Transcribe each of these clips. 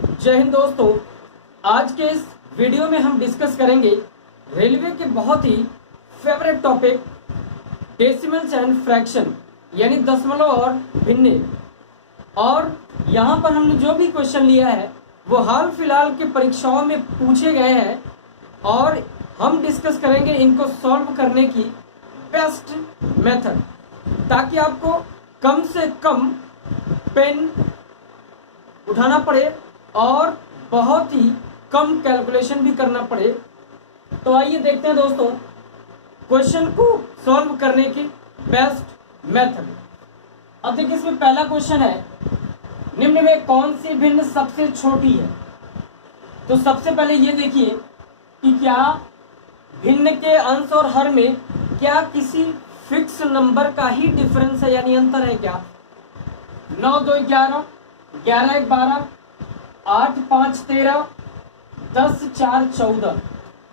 जय हिंद दोस्तों। आज के इस वीडियो में हम डिस्कस करेंगे रेलवे के बहुत ही favourite topic decimals and fraction यानी दशमलव और भिन्ने। और यहाँ पर हमने जो भी क्वेश्चन लिया है वो हाल फिलहाल के परीक्षाओं में पूछे गए हैं और हम डिस्कस करेंगे इनको सॉल्व करने की बेस्ट मेथड, ताकि आपको कम से कम पेन उठाना पड़े और बहुत ही कम कैलकुलेशन भी करना पड़े। तो आइए देखते हैं दोस्तों क्वेश्चन को सॉल्व करने की बेस्ट मेथड। अब देखिए इसमें पहला क्वेश्चन है, निम्न में कौन सी भिन्न सबसे छोटी है। तो सबसे पहले ये देखिए कि क्या भिन्न के अंश और हर में क्या किसी फिक्स नंबर का ही डिफरेंस है यानी अंतर है क्या। 9 2 11, 11 1 12, 8 5 13, 10 4 14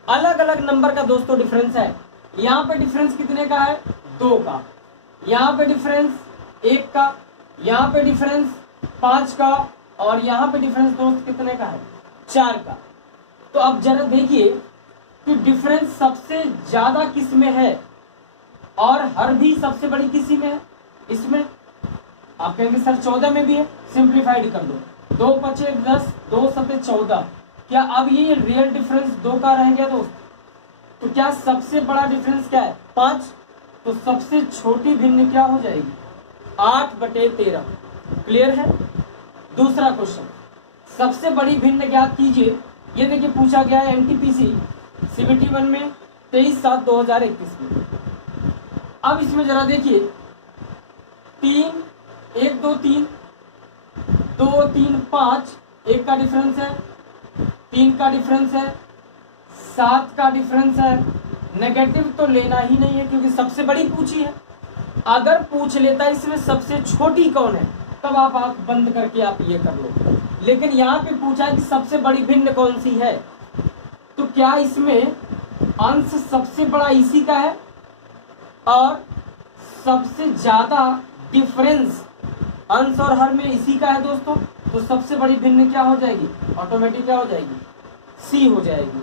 अलग अलग नंबर का दोस्तों डिफरेंस है। यहाँ पे डिफरेंस कितने का है? 2 का। यहाँ पे डिफरेंस 1 का, यहाँ पे डिफरेंस 5 का और यहाँ पे डिफरेंस दोस्त कितने का है? 4 का। तो अब जरा देखिए कि डिफरेंस सबसे ज्यादा किस में है और हर भी सबसे बड़ी किसी में है। इसमें आप कहेंगे सर 14 में भी है, सिंप्लीफाइड कर दो। 2 5 10, 2 7 14। क्या अब ये रियल डिफरेंस 2 का रह गया दोस्त? तो क्या सबसे बड़ा डिफरेंस क्या है? 5। तो सबसे छोटी भिन्न क्या हो जाएगी? 8/13। क्लियर है। दूसरा क्वेश्चन, सबसे बड़ी भिन्न ज्ञात कीजिए। ये देखिए पूछा गया है एनटीपीसी CBT1 में 23/7/2021 में। अब इसमें जरा देखिए 3 1 2 3 2 3 5 1 का डिफरेंस है, 3 का डिफरेंस है, 7 का डिफरेंस है। नेगेटिव तो लेना ही नहीं है क्योंकि सबसे बड़ी पूछी है। अगर पूछ लेता है इसमें सबसे छोटी कौन है तब आप आंख बंद करके आप ये कर लो, लेकिन यहाँ पे पूछा है कि सबसे बड़ी भिन्न कौन सी है। तो क्या इसमें अंश सबसे बड़ा इसी का है और सबसे ज्यादा डिफरेंस अंश और हर में इसी का है दोस्तों। तो सबसे बड़ी भिन्न क्या हो जाएगी? ऑटोमेटिक क्या हो जाएगी? सी हो जाएगी।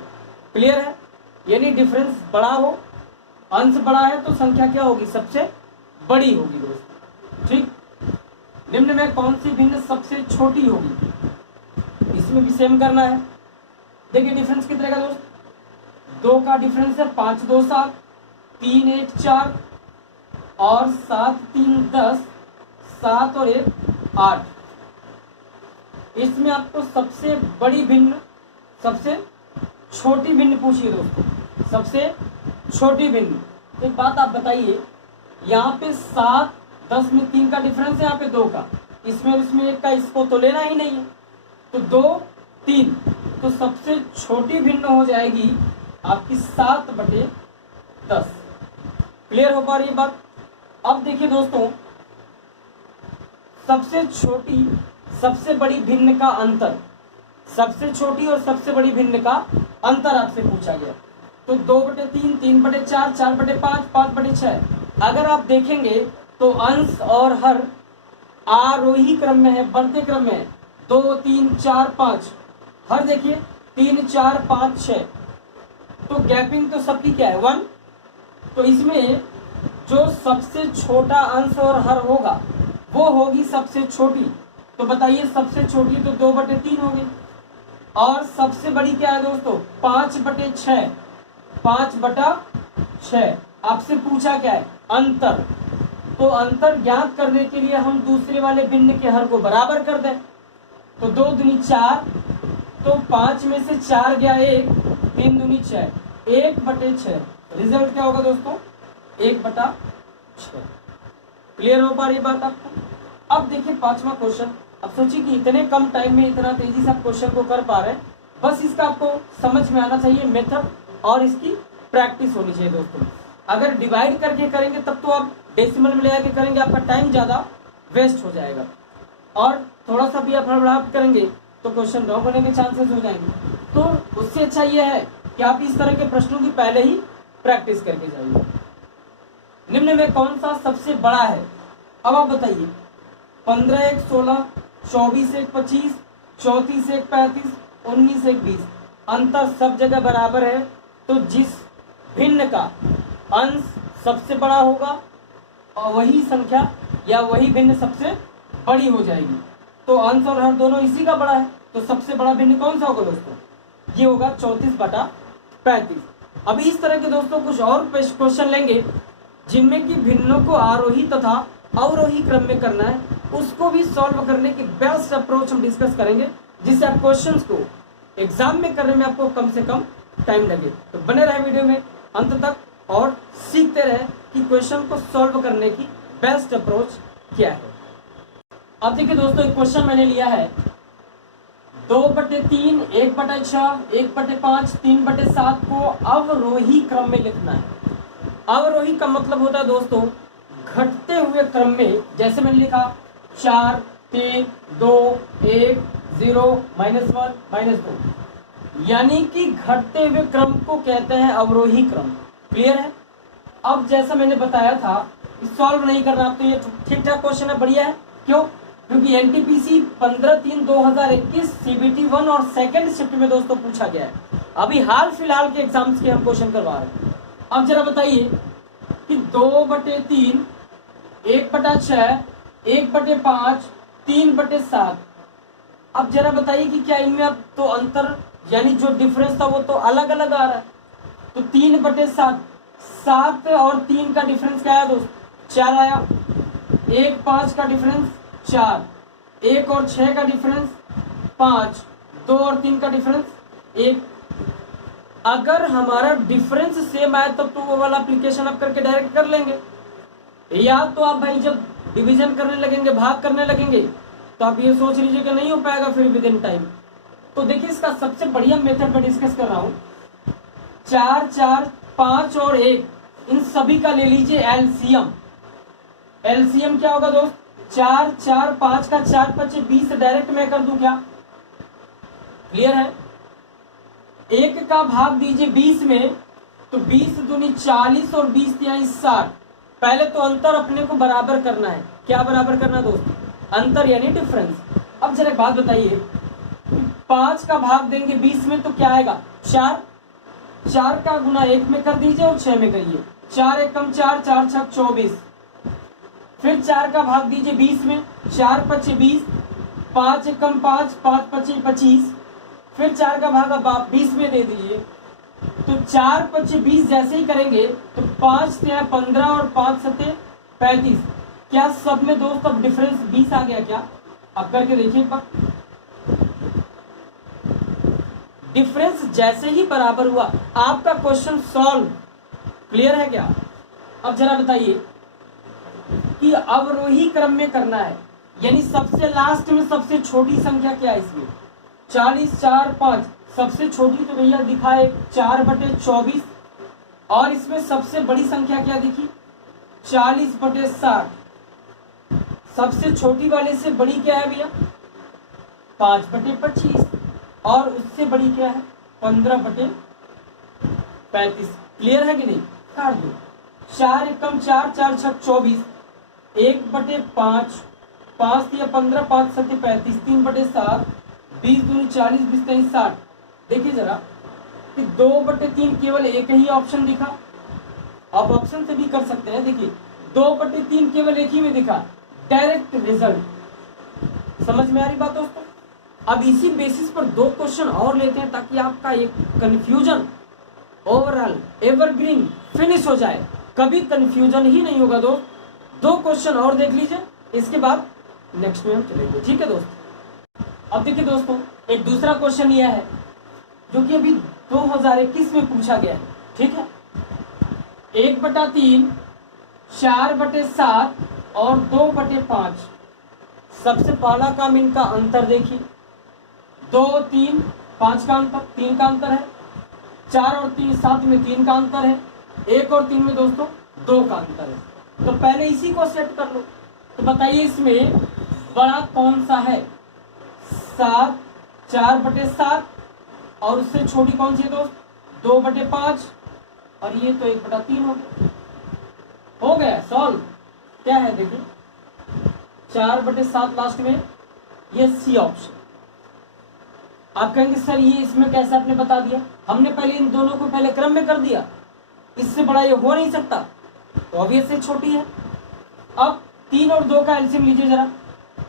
क्लियर है। यानी डिफरेंस बड़ा हो, अंश बड़ा है तो संख्या क्या होगी? सबसे बड़ी होगी दोस्तों। ठीक। निम्न में कौन सी भिन्न सबसे छोटी होगी? इसमें भी सेम करना है। देखिए डिफरेंस कितने का दोस्त? 2 का डिफरेंस है, 5 2 7, 3 1 4 और 7 3 10, 7 और 1 8। इसमें आपको सबसे बड़ी भिन्न सबसे छोटी भिन्न पूछिए दोस्तों, सबसे छोटी भिन्न। एक बात आप बताइए, यहाँ पे 7 10 में 3 का डिफरेंस है, यहाँ पे 2 का, इसमें 1 का, इसको तो लेना ही नहीं है। तो 2 3, तो सबसे छोटी भिन्न हो जाएगी आपकी 7/10। क्लियर हो पा रही है बात। अब देखिए दोस्तों सबसे छोटी सबसे बड़ी भिन्न का अंतर, सबसे छोटी और सबसे बड़ी भिन्न का अंतर आपसे पूछा गया। तो 2/3, 3/4, 4/5, 5/6। अगर आप देखेंगे तो अंश और हर आरोही क्रम में है, बढ़ते क्रम में है। 2 3 4 5, हर देखिए 3 4 5 6। तो गैपिंग तो सबकी क्या है? 1। तो इसमें जो सबसे छोटा अंश और हर होगा वो होगी सबसे छोटी। तो बताइए सबसे छोटी तो 2/3 हो गई और सबसे बड़ी क्या है दोस्तों? 5/6। 5/6। आपसे पूछा क्या है? अंतर। तो अंतर ज्ञात करने के लिए हम दूसरे वाले भिन्न के हर को बराबर कर दें। तो 2 दूनी 4, तो 5 में से 4 गया 1, 3 दूनी 6, 1/6। रिजल्ट क्या होगा दोस्तों? 1/6। क्लियर हो पा रही बात आपको। अब देखिए 5वां क्वेश्चन। अब सोचिए कि इतने कम टाइम में इतना तेजी से आप क्वेश्चन को कर पा रहे हैं, बस इसका आपको समझ में आना चाहिए मेथड और इसकी प्रैक्टिस होनी चाहिए दोस्तों। अगर डिवाइड करके करेंगे तब तो आप डेसिमल में ले आके करेंगे, आपका टाइम ज़्यादा वेस्ट हो जाएगा और थोड़ा सा भी आप हड़बड़ाहट करेंगे तो क्वेश्चन रॉन्ग होने के चांसेस हो जाएंगे। तो उससे अच्छा ये है कि आप इस तरह के प्रश्नों की पहले ही प्रैक्टिस करके जाइए। निम्न में कौन सा सबसे बड़ा है? अब आप बताइए। 15 1 16, 24 1 25, 34 एक 35, 19 एक 20, अंतर सब जगह बराबर है। तो जिस भिन्न का अंश सबसे बड़ा होगा और वही संख्या या वही भिन्न सबसे बड़ी हो जाएगी। तो अंश और हर दोनों इसी का बड़ा है, तो सबसे बड़ा भिन्न कौन सा होगा दोस्तों? ये होगा 34/35। अभी इस तरह के दोस्तों कुछ और क्वेश्चन लेंगे जिनमें कि भिन्नों को आरोही तथा अवरोही क्रम में करना है, उसको भी सॉल्व करने की बेस्ट अप्रोच हम डिस्कस करेंगे, जिससे आप क्वेश्चंस को एग्जाम में करने में आपको कम से कम टाइम लगे। तो बने रहे वीडियो में अंत तक और सीखते रहे कि क्वेश्चन को सॉल्व करने की बेस्ट अप्रोच क्या है। अब देखिए दोस्तों, एक क्वेश्चन मैंने लिया है 2/3, 1/6, 1/5, 3/7 को अवरोही क्रम में लिखना है। अवरोही का मतलब होता है दोस्तों घटते हुए क्रम में, जैसे मैंने लिखा 4, 3, 2, 1, 0, -1, -2, यानी कि घटते हुए क्रम को कहते हैं अवरोही क्रम। क्लियर है? अब जैसा मैंने बताया था, सॉल्व नहीं करना, तो ये ठीक ठाक क्वेश्चन है, बढ़िया है। क्यों? क्योंकि एनटीपीसी 15/3/2021 CBT 1 और सेकंड शिफ्ट में दोस्तों पूछा गया है। अभी हाल फिलहाल के एग्जाम्स के हम क्वेश्चन करवा रहे हैं। अब जरा बताइए कि 2/3, 1/6, 1/5, 3/7, अब जरा बताइए कि क्या इनमें अब तो अंतर यानी जो डिफरेंस था वो तो अलग अलग आ रहा है। तो 3/7, 7 और 3 का डिफरेंस क्या है दोस्त? 4 आया। 1, 5 का डिफरेंस 4, 1 और 6 का डिफरेंस 5, 2 और 3 का डिफरेंस 1। अगर हमारा डिफरेंस सेम आए तब तो वो वाला एप्लीकेशन आप करके डायरेक्ट कर लेंगे, या तो आप भाई जब डिवीजन करने लगेंगे, भाग करने लगेंगे, तो आप ये सोच लीजिए कि नहीं हो पाएगा फिर विद इन टाइम। तो देखिए इसका सबसे बढ़िया मेथड मैं डिस्कस कर रहा हूँ। 4, 4, 5 और 1 इन सभी का ले लीजिए एलसीएम। एलसीएम क्या होगा दोस्त? 4, 4, 5 का 4 5 20 डायरेक्ट मैं कर दूं क्या? क्लियर है? 1 का भाग दीजिए 20 में, तो 20 दूनी 40 और 20 तिहाई 60। पहले तो अंतर अपने को बराबर करना है। क्या बराबर करना दोस्त? अंतर यानी डिफरेंस। अब जरा एक बात बताइए, 5 का भाग देंगे 20 में तो क्या आएगा? 4। 4 का गुना 1 में कर दीजिए और 6 में करिए। 4 एकम 4, 4 छक 24। फिर 4 का भाग दीजिए 20 में, 4 5 20, 5 एकम 5, 5 5 25। फिर 4 का भाग अब आप 20 में दे दीजिए। तो 4 5 20 जैसे ही करेंगे तो 5 तिहाई 15 और 5 सते 35। क्या सब में दोस्त अब डिफरेंस 20 आ गया क्या? अब करके देखिए, डिफरेंस जैसे ही बराबर हुआ आपका क्वेश्चन सॉल्व। क्लियर है क्या? अब जरा बताइए कि अवरोही क्रम में करना है, यानी सबसे लास्ट में सबसे छोटी संख्या क्या है इसमें? 40, 4, 5, सबसे छोटी तो भैया दिखाए 4/24, और इसमें सबसे बड़ी संख्या क्या दिखी? 40/60। सबसे छोटी वाले से बड़ी क्या है भैया? 5/25, और उससे बड़ी क्या है? 15/35। क्लियर है कि नहीं? काट दो। 4 एकम 4, 4 छक 24, 1/5, 5 या 15, 5 सत्य 35, 3/7, 20 दूनी 40, 20 तेईस 60। देखिए जरा कि 2/3 केवल एक ही ऑप्शन दिखा। आप ऑप्शन से भी कर सकते हैं। देखिए 2/3 केवल एक ही में दिखा, डायरेक्ट रिजल्ट। समझ में आ रही बात दोस्तों? अब इसी बेसिस पर 2 क्वेश्चन और लेते हैं ताकि आपका एक कंफ्यूजन ओवरऑल एवरग्रीन फिनिश हो जाए, कभी कंफ्यूजन ही नहीं होगा दोस्त। 2 क्वेश्चन और देख लीजिए, इसके बाद नेक्स्ट में हम चलेंगे। ठीक है दोस्त? अब देखिए दोस्तों, एक दूसरा क्वेश्चन यह है जो कि अभी 2021 में पूछा गया है। ठीक है? 1/3, 4/7 और 2/5। सबसे पहला काम इनका अंतर देखिए, 2, 3, 5 का अंतर, 3 का अंतर है। 4 और 3, 7 में 3 का अंतर है। 1 और 3 में दोस्तों 2 का अंतर है। तो पहले इसी को सेट कर लो। तो बताइए इसमें बड़ा कौन सा है? 7, 4/7, और उससे छोटी कौन सी है दोस्त? 2/5, और ये तो 1/3 हो गया सॉल्व। क्या है देखिए, 4/7 लास्ट में, ये सी ऑप्शन। आप कहेंगे सर ये इसमें कैसे आपने बता दिया, हमने पहले इन दोनों को पहले क्रम में कर दिया, इससे बड़ा ये हो नहीं सकता, तो ऑब्वियसली छोटी है। अब 3 और 2 का एलसीएम लीजिए जरा,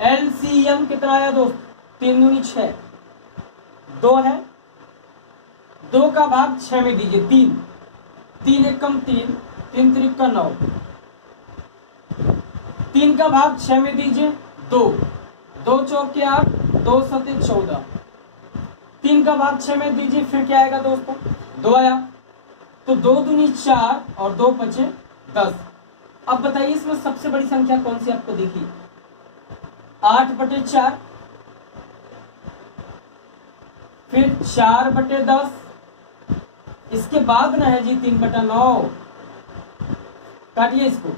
एलसीएम कितना आया दोस्त, 3 दूनी 6, 2 है, 2 का भाग 6 में दीजिए 3, 3 एक कम 3, 3 त्रिक का 9, 3 का भाग 6 में दीजिए 2, 2 चौके 8, 2 सते 14, 3 का भाग 6 में दीजिए, फिर क्या आएगा दोस्तों, 2 आया, तो 2 दूनी 4 और 2 पचे 10। अब बताइए इसमें सबसे बड़ी संख्या कौन सी आपको दिखी, 8/4, फिर 4/10, इसके बाद ना है जी 3/9, काटिए इसको,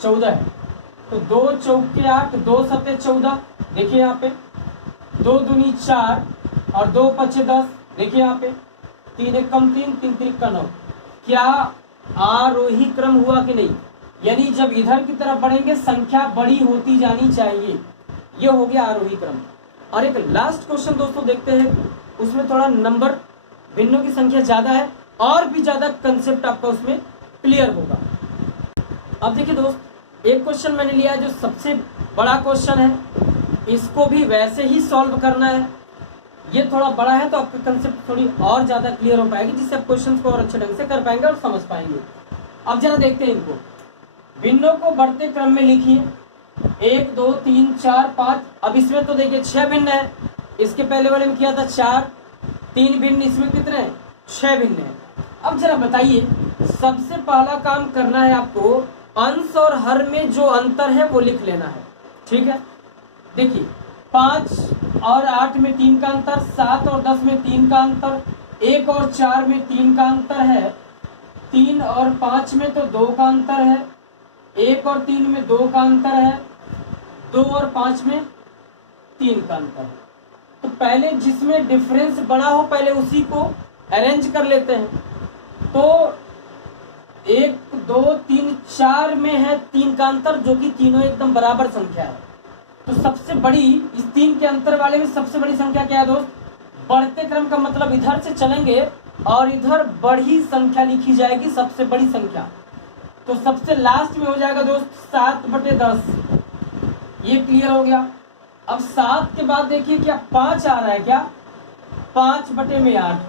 14 है, तो 2 चौके 8, 2 सते 14, देखिए यहाँ पे 2 दूनी 4 और 2 पचे 10, देखिए यहाँ पे 3 एक कम 3, 3 त्रिक का 9। क्या आरोही क्रम हुआ कि नहीं, यानी जब इधर की तरफ बढ़ेंगे संख्या बड़ी होती जानी चाहिए, ये हो गया आरोही क्रम। और एक लास्ट क्वेश्चन दोस्तों देखते हैं, उसमें थोड़ा नंबर भिन्नों की संख्या ज्यादा है और भी ज्यादा कंसेप्ट आपका उसमें क्लियर होगा। अब देखिए दोस्त, एक क्वेश्चन मैंने लिया है जो सबसे बड़ा क्वेश्चन है, इसको भी वैसे ही सॉल्व करना है, ये थोड़ा बड़ा है तो आपका कंसेप्ट थोड़ी और ज्यादा क्लियर हो पाएगी, जिससे आप क्वेश्चन को और अच्छे ढंग से कर पाएंगे और समझ पाएंगे। अब जरा देखते हैं इनको, भिन्नों को बढ़ते क्रम में लिखिए, 1 2 3 4 5। अब इसमें तो देखिए 6 भिन्न है, इसके पहले वाले में किया था 4, 3 भिन्न, इसमें कितने हैं 6 भिन्न है। अब जरा बताइए, सबसे पहला काम करना है आपको, अंश और हर में जो अंतर है वो लिख लेना है, ठीक है। देखिए 5 और 8 में 3 का अंतर, 7 और 10 में 3 का अंतर, 1 और 4 में 3 का अंतर है, 3 और 5 में तो 2 का अंतर है, 1 और 3 में 2 का अंतर है, 2 और 5 में 3 का अंतर है। तो पहले जिसमें डिफरेंस बड़ा हो पहले उसी को अरेंज कर लेते हैं। तो 1 2 3 4 में है 3 का अंतर, जो कि तीनों एकदम बराबर संख्या है। तो सबसे बड़ी इस 3 के अंतर वाले में सबसे बड़ी संख्या क्या है दोस्त, बढ़ते क्रम का मतलब इधर से चलेंगे और इधर बड़ी संख्या लिखी जाएगी, सबसे बड़ी संख्या। तो सबसे लास्ट में हो जाएगा दोस्त 7/10, ये क्लियर हो गया। अब 7 के बाद देखिए क्या 5 आ रहा है, क्या 5/8।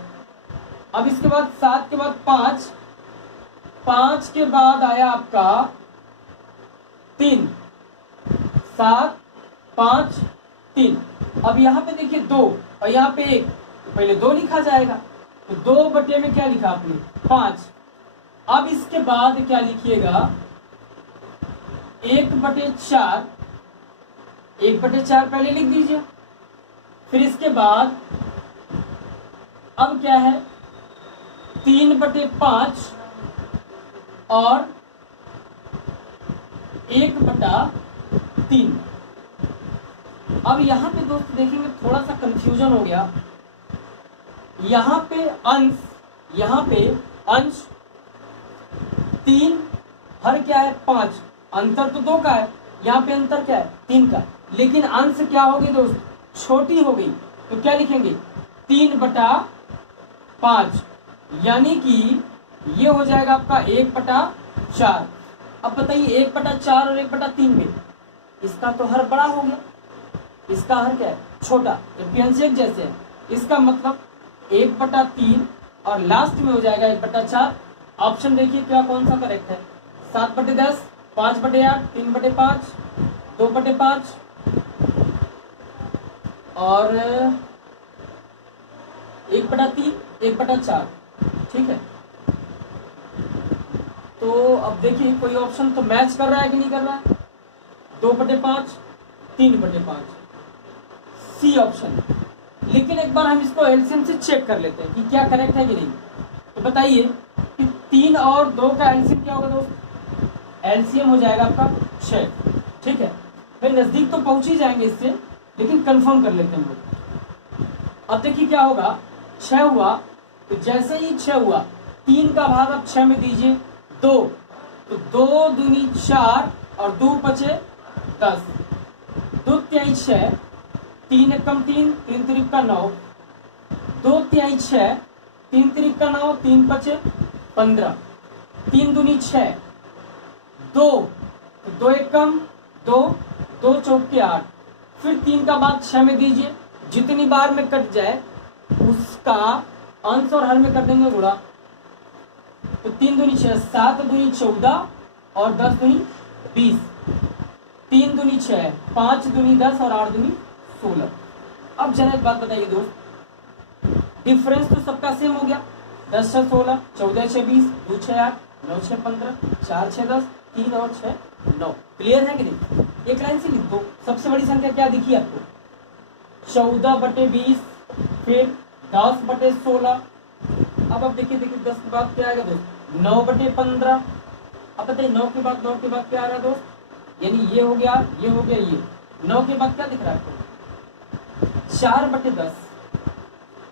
अब इसके बाद 7 के बाद 5, 5 के बाद आया आपका 3, 7 5 3। अब यहाँ पे देखिए 2 और यहाँ पे 1, तो पहले 2 लिखा जाएगा, तो 2 बटे में क्या लिखा आपने 5। अब इसके बाद क्या लिखिएगा 1/4, 1/4 पहले लिख दीजिए। फिर इसके बाद अब क्या है 3/5 और 1/3। अब यहाँ पे दोस्त देखेंगे थोड़ा सा कंफ्यूजन हो गया, यहाँ पे अंश 3, हर क्या है 5, अंतर तो 2 का है, यहाँ पे अंतर क्या है 3 का, लेकिन अंश क्या होगी दोस्त छोटी हो गई, तो क्या लिखेंगे 3/5, यानी कि ये हो जाएगा आपका 1/4। अब बताइए 1/4 और 1/3 में इसका तो हर बड़ा हो गया, इसका हर क्या है छोटा, जबकि अंश एक जैसे है। इसका मतलब 1/3 और लास्ट में हो जाएगा 1/4। ऑप्शन देखिए क्या कौन सा करेक्ट है, 7/10, 5/8, 3/5, 2/5 और 1/3, 1/4, ठीक है। तो अब देखिए कोई ऑप्शन तो मैच कर रहा है कि नहीं कर रहा है, 2/5, 3/5, सी ऑप्शन। लेकिन एक बार हम इसको एलसीएम से चेक कर लेते हैं कि क्या करेक्ट है कि नहीं। तो बताइए कि 3 और 2 का एलसीएम क्या होगा दोस्त, एलसीएम हो जाएगा आपका 6, ठीक है। भाई नजदीक तो पहुंच ही जाएंगे इससे, लेकिन कंफर्म कर लेते हैं हम लोग। अब देखिए क्या होगा, 6 हुआ, तो जैसे ही 6 हुआ 3 का भाग आप 6 में दीजिए 2, तो 2 दूनी 4 और 2 बचे 10, 2 तिहाई 6, 3 एकम 3, 3 तिरिक का 9, 2 तिहाई 6, 3 तिरिक का 9, 3 पचे 15, 3 दूनी 6, 2, 2 एकम 2, 2 चौके 8, फिर 3 का बाद 6 में दीजिए, जितनी बार में कट जाए उसका अंश और हर में कर देंगे गुणा। तो 3 दूनी 6, 7 दूनी 14 और 10 दूनी 20, 3 दूनी 6, 5 दूनी 10 और 8 दूनी 16। अब जरा एक बात बताइए दोस्त, डिफरेंस तो सबका सेम हो गया, 10 6 16, 14 6 20, 2 6 8, 9 6 15, 4 6 10, 3 और 6 9। क्लियर है कि नहीं? एक लाइन से लिख दो। सबसे बड़ी संख्या क्या दिखी आपको? 14/20, फिर 10/16। अब देखिए 10 के बाद क्या आएगा दोस्त? 9/15। अब बताइए 9 के बाद क्या आ रहा है दोस्त? यानी ये हो गया ये 9 के बाद क्या दिख रहा है आपको? 4/10।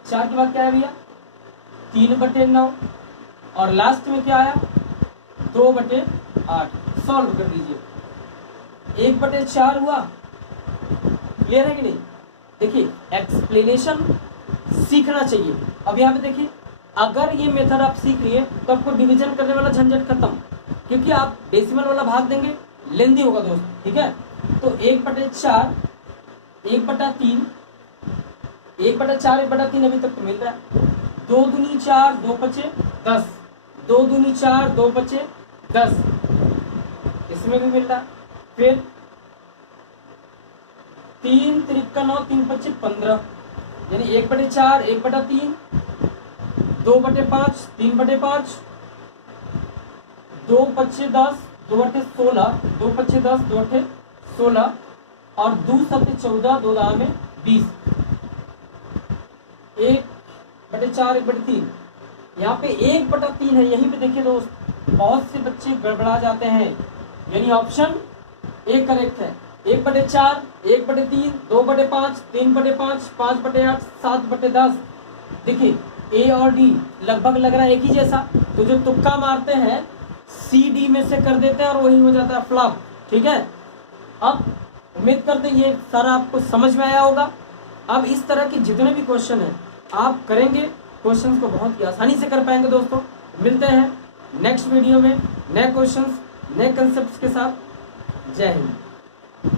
4 के बाद क्या है भैया? 3/9 और लास्ट में क्या आया? 2/8। सॉल्व कर दीजिए। 1/4 हुआ। क्लियर है कि नहीं? देखिए एक्सप्लेनेशन सीखना चाहिए। अब यहाँ पे देखिए, अगर ये मेथड आप सीख लिए तो आपको डिवीजन करने वाला झंझट खत्म, क्योंकि आप डेसिमल वाला भाग देंगे, लेंदी होगा दोस्त। ठीक है, तो 1/4, 1/3, 1/4, 1/3 अभी तक तो मिल रहा है। 2 दूनी 4, 2 पचे 10, 2 दूनी 4, 2 पचे 10, इसमें भी मिल रहा है। फिर 3 तिरिक का 9, 3 पचे 15, यानी 1/4, 1/3, 2/5, 3/5, 2 पचे 10, 2 अठे 16, 2 पचे 10, 2 अठे 16 और 2 सत्ते 14, 2 दाम में 20, 1/4, 1/3। यहाँ पे 1/3 है। यहीं पे देखिए दोस्त, बहुत से बच्चे गड़बड़ा जाते हैं, यानी ऑप्शन ए करेक्ट है। 1/4, 1/3, 2/5, 3/5, 5/8, 7/10। देखिए ए और डी लगभग लग रहा है एक ही जैसा, तो जो तुक्का मारते हैं सी डी में से कर देते हैं और वही हो जाता है फ्लॉप। ठीक है, अब उम्मीद करते हैं ये सारा आपको समझ में आया होगा। अब इस तरह के जितने भी क्वेश्चन हैं आप करेंगे, क्वेश्चंस को बहुत ही आसानी से कर पाएंगे दोस्तों। मिलते हैं नेक्स्ट वीडियो में नए क्वेश्चंस, नए कंसेप्ट्स के साथ। जय हिंद।